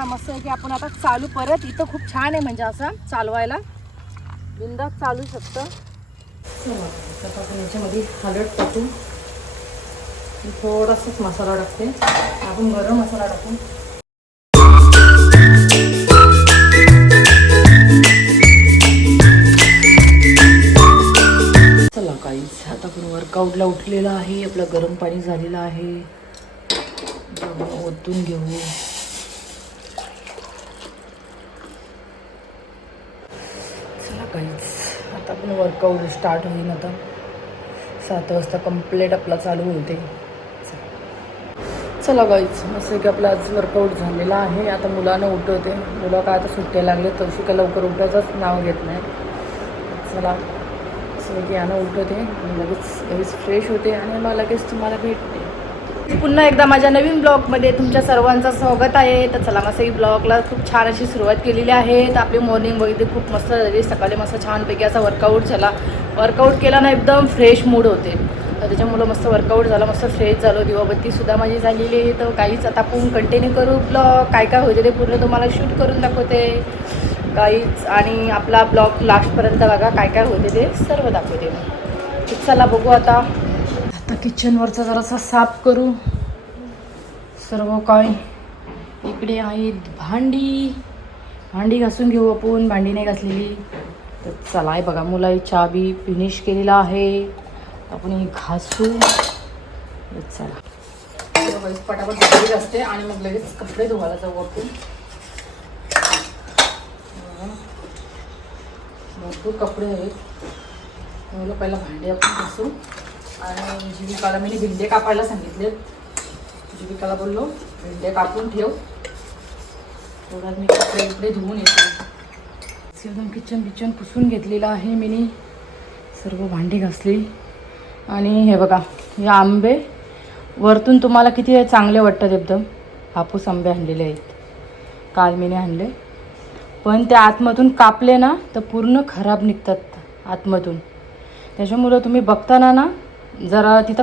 आता मस्त आहे की आपण आता चालू परत. इथं खूप छान आहे म्हणजे असं चालवायला बिंदास चालू शकतं. आता आपण याच्यामध्ये हळद टाकू, थोडासाच मसाला टाकते. आपण गरम मसाला टाकू. चला काहीच आता आपण वर्कआउटला उठलेलं आहे. आपलं गरम पाणी झालेलं आहे, ओतून घेऊ. चला काहीच आता आपण वर्कआउट स्टार्ट होईल. आता 7 वाजता कंप्लीट आपला चालू होते. चला गाईज मस्त की आपला आज वर्कआउट झालेला आहे. आता मुलांना उठवते. मुलं काय आता सुट्ट्या लागले तशी काय लवकर उठायचंच नाव घेत नाही. चला असं की यानं उठवते आणि लगेच फ्रेश होते आणि मग लगेच तुम्हाला भेटते. पुन्हा एकदा माझ्या नवीन ब्लॉगमध्ये तुमच्या सर्वांचं स्वागत आहे. तर चला मस्त ही ब्लॉगला खूप छान अशी सुरुवात केलेली आहे. तर आपली मॉर्निंग बघितली खूप मस्त झाली. सकाळी मस्त छानपैकी असा वर्कआउट झाला. वर्कआउट केला ना एकदम फ्रेश मूड होते. तर त्याच्यामुळं मस्त वर्कआउट झाला, मस्त फ्रेश झालो. दिवाबत्तीसुद्धा माझी झालेली आहे. तर काहीच आता आपण कंटिन्यू करू ब्लॉग. काय काय होते ते पूर्ण तुम्हाला शूट करून दाखवते काहीच. आणि आपला ब्लॉग लास्टपर्यंत बघा, काय काय होते ते सर्व दाखवते. तर चला बघू आता किचनवरचा जरासा साफ करू सर्व. काय इकडे आहेत भांडी घासून घेऊ आपण. भांडी नाही घासलेली. तर चला आहे बघा, मुलाही चहा बी फिनिश केलेला आहे. आपण ही घासू. चला पटापट भांडी घासते आणि मग लगेच कपडे धुवायला जाऊ आपण. भरपूर कपडे आहेत. मला पहिला भांडे आपण घासू. आणि जीविकाला मी भिंडे कापायला सांगितले. जीविकाला बोललो भिंडे कापून ठेव, थोड्यात मी कपडे धुवून येते. एकदम किचन पुसून घेतलेलं आहे मी. सर्व भांडी घासली. आणि हे बघा हे आंबे वरतून तुम्हाला किती चांगले वाटतात. एकदम हापूस आंबे आणलेले आहेत. काल मी आणले, पण त्या आतमधून कापले ना तर पूर्ण खराब निघतात आतमधून. त्याच्यामुळं तुम्ही बघताना ना जरा तिथं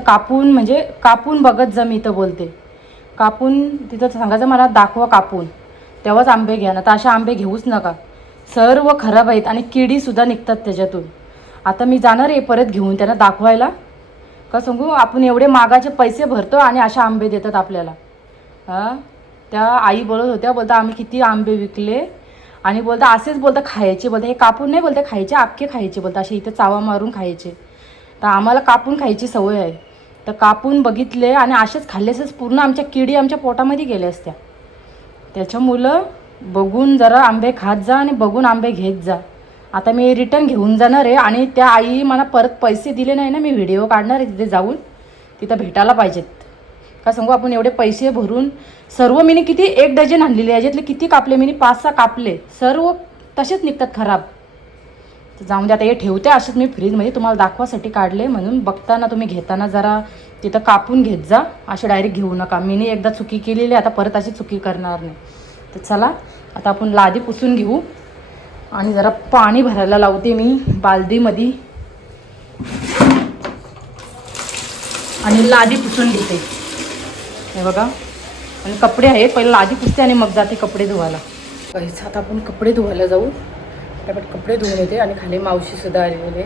कापून बघत जा. मी इथं बोलते कापून तिथं सांगायचं मला दाखवा कापून, तेव्हाच आंबे घ्या ना. तर अशा आंबे घेऊच नका, सर्व खराब आहेत आणि किडीसुद्धा निघतात त्याच्यातून. आता मी जाणार आहे परत घेऊन त्यांना दाखवायला. का सांगू, आपण एवढे मागाचे पैसे भरतो आणि अशा आंबे देतात आपल्याला. हां, त्या आई बोलत होत्या, बोलता आम्ही किती आंबे विकले. आणि बोलता असेच बोलता खायचे, बोलता हे कापून नाही बोलता खायचे, अख्खे खायचे बोलता, असे इथे चावा मारून खायचे. तर आम्हाला कापून खायची सवय आहे. तर कापून बघितले आणि असेच खाल्लेच पूर्ण आमच्या किडी आमच्या पोटामध्ये गेल्या असत्या. त्याच्यामुळं बघून जरा आंबे खात जा आणि बघून आंबे घेत जा. आता मी रिटर्न घेऊन जाणार आहे आणि त्या आई मला परत पैसे दिले नाही ना, मी व्हिडिओ काढणार आहे तिथे जाऊन. तिथं भेटायला पाहिजेत. का सांगू, आपण एवढे पैसे भरून सर्व मी किती 1 डझन आणलेले, याच्यातले किती कापले मी 5-6 कापले, सर्व तसेच निघतात खराब. तर जाऊन दे आता, हे ठेवते असेच मी फ्रीजमध्ये, तुम्हाला दाखवासाठी काढले. म्हणून बघताना तुम्ही घेताना जरा तिथं कापून घेत जा, असे डायरेक्ट घेऊ नका. मी एकदा चुकी केलेली, आता परत अशी चुकी करणार नाही. तर चला आता आपण लादी पुसून घेऊ आणि जरा पाणी भरायला लावते मी बालदीमध्ये आणि लादी पुसून घेते. हे बघा, आणि कपडे आहेत, पहिला लादी पुसते आणि मग जाते कपडे धुवायला. काहीच आता आपण कपडे धुवायला जाऊ. त्यामुळे कपडे धुवून येते आणि खाली मावशीसुद्धा आलेले.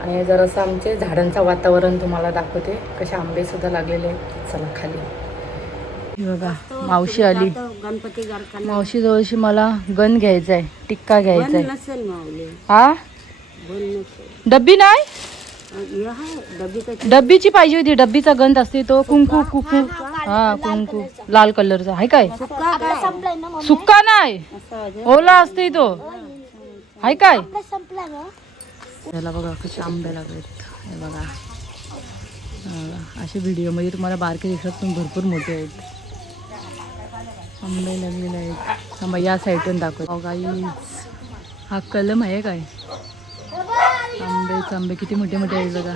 आणि जरासं आमचे झाडांचं वातावरण तुम्हाला दाखवते, कसे आंबेसुद्धा लागलेले आहेत. चला खाली. बघा मावशी आली. मावशी जवळशी मला गन घ्यायचा आहे, टिक्का घ्यायचा आहे. हा डब्बी नाही, डब्बीची पाहिजे होती. डब्बीचा गंध असते तो कुंकू कुंकू. हा कुंकू लाल कलरचा आहे. काय सुक्का नाही, ओला असते तो. आहे काय. याला बघा कसे आंबे लागलेत. हे बघा असे व्हिडिओमध्ये तुम्हाला बारके दिसतात, पण भरपूर मोठे आहेत आंबे लागलेले आहेत. थांबा या साईडून दाखव. गाईज हा कलम आहे काय. आंबे किती मोठे मोठे आहेत बघा.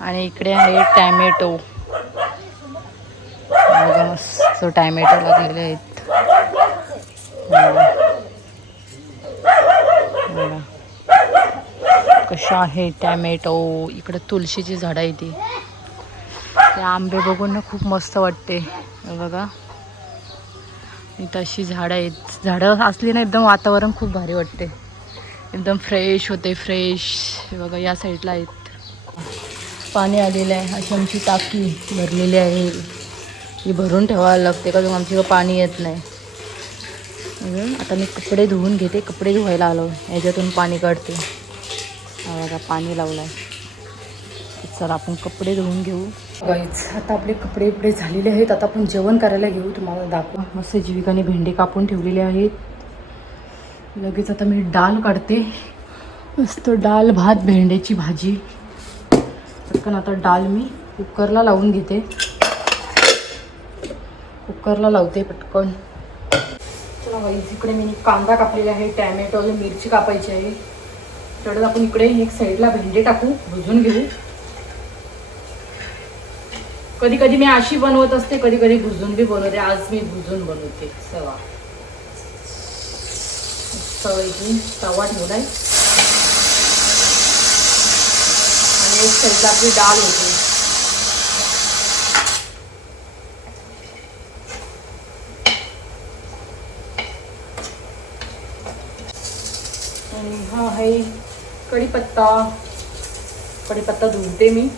आणि इकडे आहे टॅमॅटो. मस्त टॅमॅटो लागलेले आहेत. कशा आहे टॅमॅटो. इकडे तुळशीची झाडं आहे ती. ते आंबे बघून ना खूप मस्त वाटते. बघा इथं अशी झाडं आहेत. झाडं असली ना एकदम वातावरण खूप भारी वाटते, एकदम फ्रेश होते फ्रेश. हे बघा या साईडला आहेत पाणी आलेलं आहे. अशी आमची टाकी भरलेली आहे, ही भरून ठेवायला लागते का आमची पाणी येत नाही. आता मी कपडे धुवून घेते, कपडे धुवायला आलो याच्यातून पाणी काढते. बघा पाणी लावलं आहे. चला आपण कपडे धुवून घेऊ. गाईच आता आपले कपडे इकडे झालेले आहेत. आता आपण जेवण करायला घेऊ. तुम्हाला दाखवा मस्त जीविकाने भेंडे कापून ठेवलेले आहेत. लगेच आता मी डाळ काढते. मस्त डाळ भात भेंड्याची भाजी. पटकन आता डाळ मी कुकरला लावून घेते. कुकरला लावते पटकन. चला गाईज इकडे मी कांदा कापलेला आहे, टॅमॅटो मिरची कापायची आहे. तेवढंच आपण इकडे एक साईडला भेंडे टाकू, भुजून घेऊ. कधी कधी मी अशी बनवत असते, कधी कधी भुजून बी बनवते. आज मी भुजून बनवते. सवयी तवा ठेवलाय आणि एक साईडला आपली डाळ होते. आणि हा आहे कढीपत्ता. कढीपत्ता धुवते मी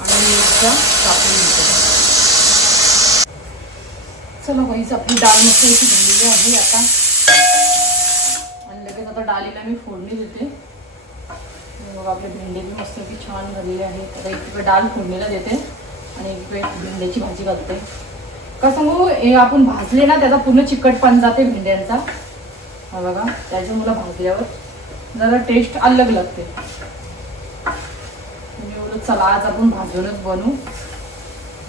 आणि मिरच्या कापून घेते. चला गाईस आपली डाळ मस्त झालेली आहे आता. आणि लगेच आता डाळीला मी फोडणी देते. मग आपले भेंडे बी मस्त छान झालेले आहेत. आता इकडे डाळ फोडणीला देते आणि इकडे भेंड्याची भाजी घालते. का सांगू, हे आपण भाजले ना त्याचा पूर्ण चिकटपण जाते भेंड्यांचा. हा बघा त्याच्यामुळे भाजल्यावर जरा टेस्ट अलग लागते. चला आज आपण भाजूनच बनवू.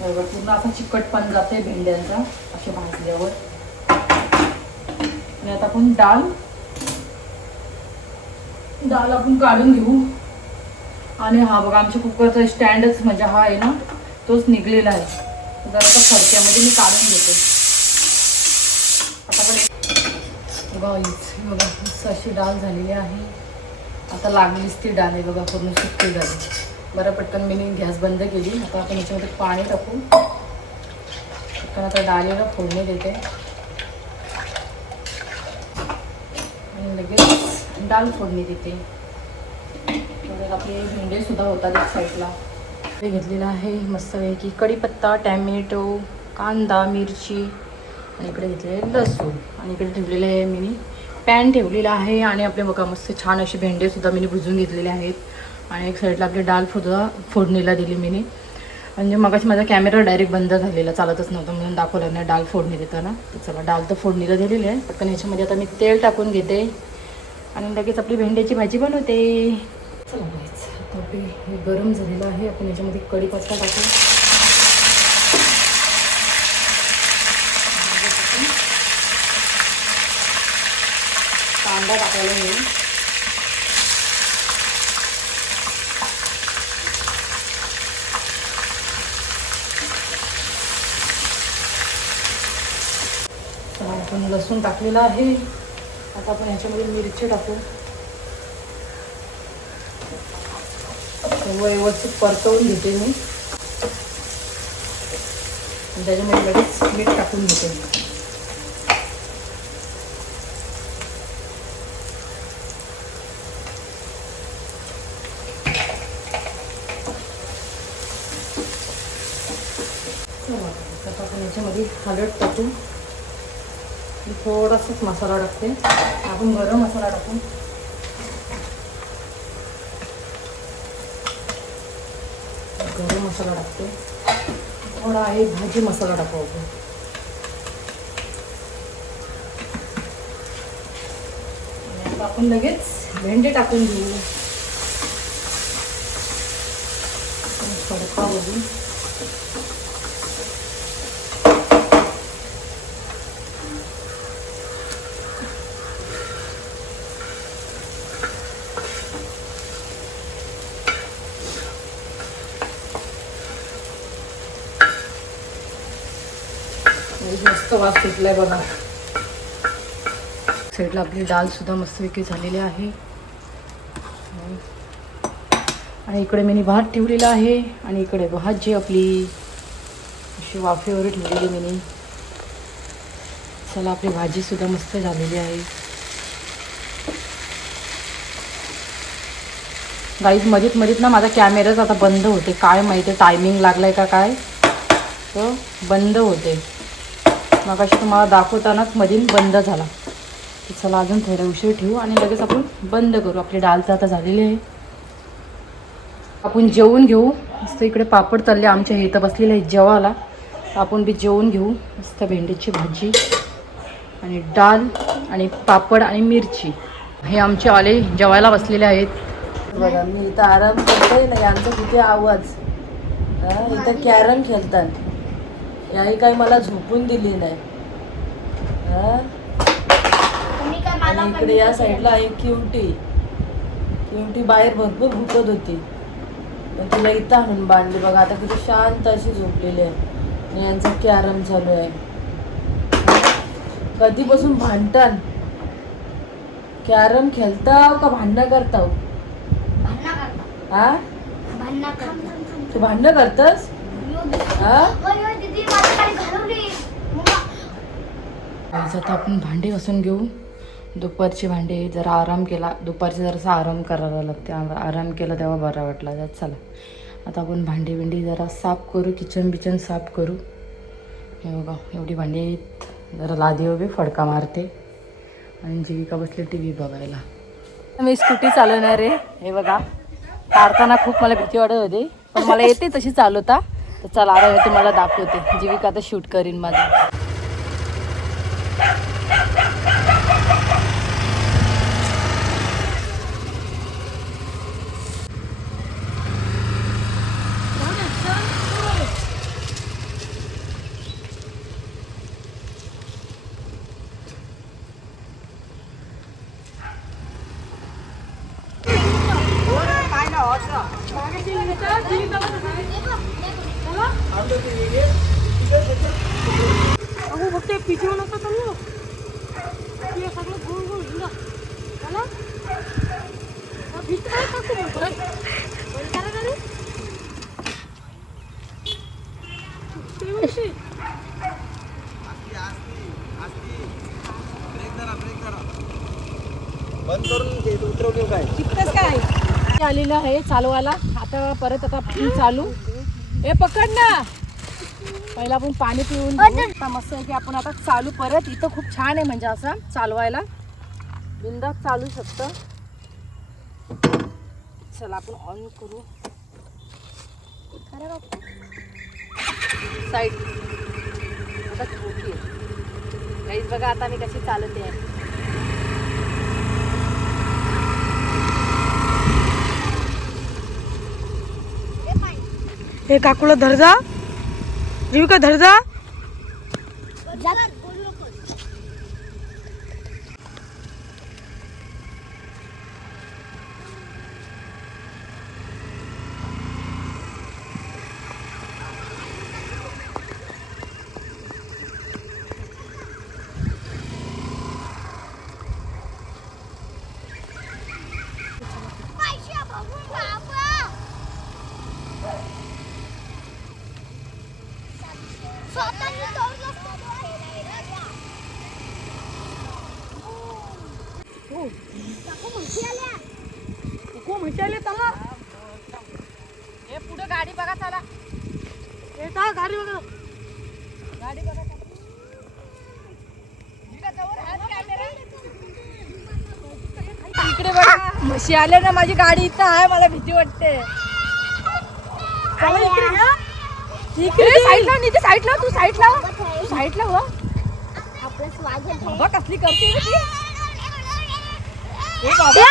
पूर्ण असा चिकटपण जाते भेंड्यांचा असे भाजल्यावर. आणि आता आपण डाळ आपण काढून घेऊ. आणि हा बघा आमच्या कुकरचा स्टँडच म्हणजे हा आहे ना तोच निघलेला आहे. जरा खर्च्यामध्ये मी काढून घेते. गाईच बघा मस्त अशी डाळ झालेली आहे. आता लागलीच ती डाळ आहे बघा, पूर्ण सुक्की झाली. बरं पटकन मी गॅस बंद केली. आता आपण याच्यामध्ये पाणी टाकू. पटकन आता डाळीला फोडणी देते आणि लगेच डाळ फोडणी देते. आपले भेंडे सुद्धा होतात एक साईडला. हे घेतलेलं आहे मस्तपैकी कढीपत्ता, टॅमॅटो, कांदा, मिरची आणि इकडे घेतलेले लसूण. आणि इकडे ठेवलेले आहे मी पॅन ठेवलेला आहे. आणि आपले बघा मस्त छान असे भेंडे सुद्धा मी भुजून घेतलेले आहेत. आणि एक साईडला आपली डाळ सुद्धा फोडणीला दिली मी. म्हणजे मगाशी माझा कॅमेरा डायरेक्ट बंद झालेला, चालतच नव्हतं म्हणून दाखवलं नाही डाळ फोडणी देताना. तर चला डाळ तर फोडणीला दिलेली आहे. पटकन ह्याच्यामध्ये आता मी तेल टाकून घेते आणि लगेच आपली भेंड्याची भाजी बनवते. चला आता आपली हे गरम झालेलं आहे. आपण याच्यामध्ये कढीपत्ता टाकू. कांदा टाकायला येईल. आपण लसूण टाकलेला आहे. आता आपण ह्याच्यामध्ये मिरची टाकू. व्यवस्थित परतवून घेते मी. त्याच्यामध्ये लगेच मीठ टाकून घेते. आता आपण याच्यामध्ये हळद टाकू. थोडासाच मसाला टाकते. आपण गरम मसाला टाकू. गरम मसाला टाकते. थोडा आहे भाजी मसाला टाकू आपण. आणि आता आपण लगेच भेंडे टाकून घेऊ. तडका बघू. मस्त वास सुटलाय बघा. साईडला आपली डाळ सुद्धा मस्तपैकी झालेली आहे. आणि इकडे मी भात ठेवलेला आहे आणि इकडे भाजी आपली अशी वाफेवर ठेवलेली मी. चला आपली भाजीसुद्धा मस्त झालेली आहे. गाईज मधीत ना माझा कॅमेराच आता बंद होते, काय माहिती टायमिंग लागलाय का काय, तर बंद होते. मग अशी तुम्हाला दाखवतानाच मधील बंद झाला. तर चला अजून थोडा उशीर ठेवू आणि लगेच आपण बंद करू. आपली डाळ तर आता झालेली आहे. आपण जेवून घेऊ. मस्त इकडे पापड तळले आमच्या इथं बसलेले आहेत जेवायला. आपण बी जेवून घेऊ. मस्त भेंडीची भाजी आणि डाळ आणि पापड आणि मिरची. हे आमचे आले जेवायला बसलेले आहेत. बघा मी इथं आराम करतोय ना, यांचा किती आवाज. इथं कॅरम खेळतात. याही काही मला झोपून दिली नाही. आणि इकडे या साईडला आहे क्युटी बाहेर भरपूर भुकत होती, पण तिला इथं आणून बांधली. बघा आता किती शांत अशी झोपलेली आहे. आणि यांचा कॅरम चालू आहे. कधीपासून भांडतान? कॅरम खेळताव का भांडणं करताव? हा तू भांडणं करतस? आता आपण भांडे घासून घेऊ. दुपारचे भांडे जरा आराम केला, दुपारचे जरासा आराम करायला लागते. आराम केला तेव्हा बरा वाटला. चला आता आपण भांडी जरा साफ करू. किचन साफ करू. हे बघा एवढी भांडी आहेत. जरा लादी उभी फडका मारते आणि जीविका बसली टी व्ही बघायला. मी स्कूटी चालवणार आहे. हे बघा काढताना खूप मला भीती वाटत होती, पण मला येते तशी चालवता. तर चला आता मी तुम्हाला दाखवते. जीविका आता शूट करीन माझं. बंद करून उतरवली काय आलेलं आहे चालवायला. आता परत आता चालू. हे पकड ना. पहिला आपण पाणी पिऊन घेऊ. मस्त आहे की आपण आता चालू परत. इथं खूप छान आहे म्हणजे असं चालवायला बिंदास चालू शकतं. चला आपण ऑन करू. साईड आता ओके गाईज बघा आता मी कशी चालते आहे. हे काकूला धर जा. जीविका धर जा. हे पुढे गाडी बघा चला. गाडी बघा. गाडी बघा. इकडे बघा म्हशी आल्या ना. माझी गाडी इथं आहे. मला भीती वाटते. साईडला तू साईडला हो. बघ कसली करते ती. बाबा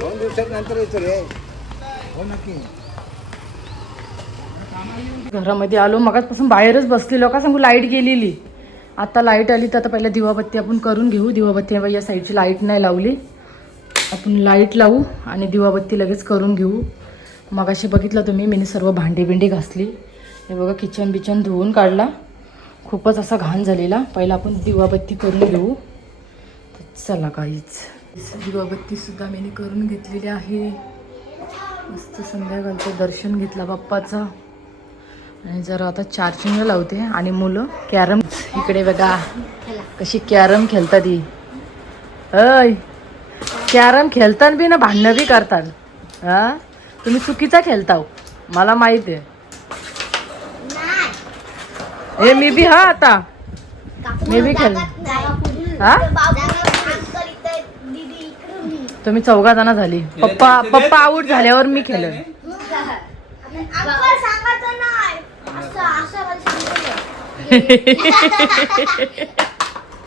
दोन दिवसात नंतर येतो रे. हो नक्की. घरामध्ये आलो मगाचपासून बाहेरच बसलेलो का सांगू लाईट गेलेली. आता लाईट आली तर आता पहिला दिवाबत्ती आपण करून घेऊ. दिवाबत्ती या साईडची लाईट नाही लावली. आपण लाईट लावू आणि दिवाबत्ती लगेच करून घेऊ. मगाशी बघितलं तुम्ही मी सर्व भांडी बिंडी घासली. हे बघा किचन बिचन धुवून काढला. खूपच असा घाण झालेला. पहिला आपण दिवाबत्ती करून घेऊ. चला काहीच दिवाबत्तीसुद्धा मी करून घेतलेली आहे. मस्त संध्याकाळचं दर्शन घेतलं बाप्पाचं. आणि जरा आता चार्जिंगला लावते. आणि मुलं कॅरम इकडे बघा कशी कॅरम खेळतात. ही अय कॅरम खेळताना बी ना भांडणं बी करतात. हा तुम्ही चुकीचा खेळता मला माहित आहे. हे मी बी हा आता मी बी खेळ हा तुम्ही 14 जण झाली. पप्पा आऊट झाल्यावर मी खेळ.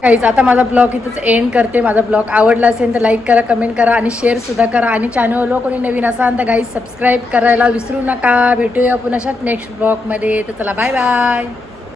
काहीच आता माझा ब्लॉग इथंच एंड करते. माझा ब्लॉग आवडला असेल तर लाईक करा, कमेंट करा आणि शेअर सुद्धा करा. आणि चॅनलवर कोणी नवीन असाल तर गाईज सबस्क्राईब करायला विसरू नका. भेटूया पुन्हा अशाच नेक्स्ट ब्लॉगमध्ये. तर चला बाय बाय.